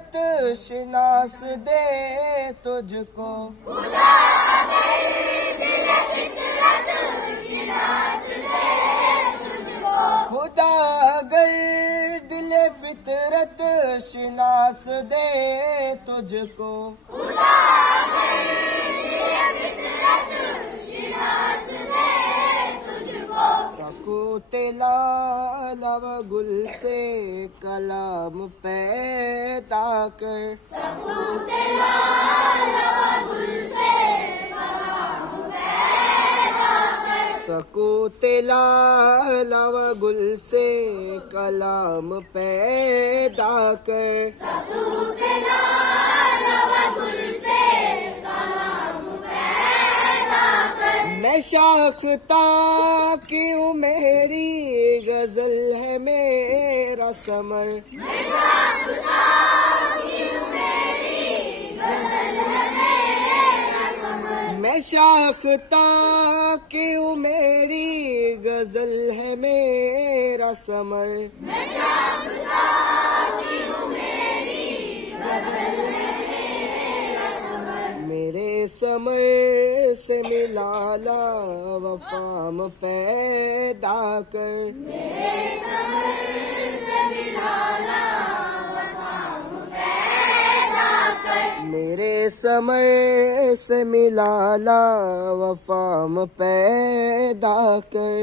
फितरत शिनास दे तुझको, खुदा अगर दिल फितरत शिनास दे तुझको, सकूते लाल व गुल से कलाम पैदा कर, सकूते लाल व गुल से कलाम पैदा कर, मैं शाख्ता क्यों मेरी गजल है मेरा समर, मैं शाख्ता क्यों मेरी गजल है मेरा समर, मेरे समर से मिलाला वफाम पैदा कर, मेरे समर से मिलाला वफाम पैदा कर,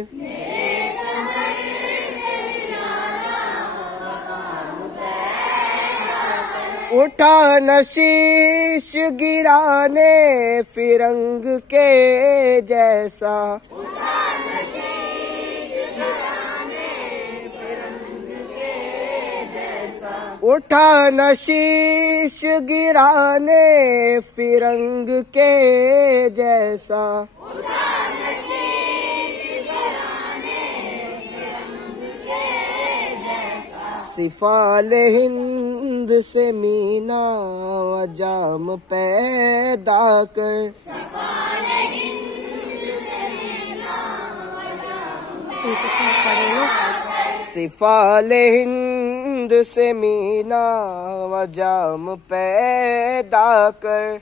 उठा नशीश गिराने फिरंग के जैसा, उठा नशीश गिराने फिरंग के जैसा, सिफाल हिंद से मीना व जाम पैदा कर, सिफाल हिंद से मीना व जाम पैदा कर,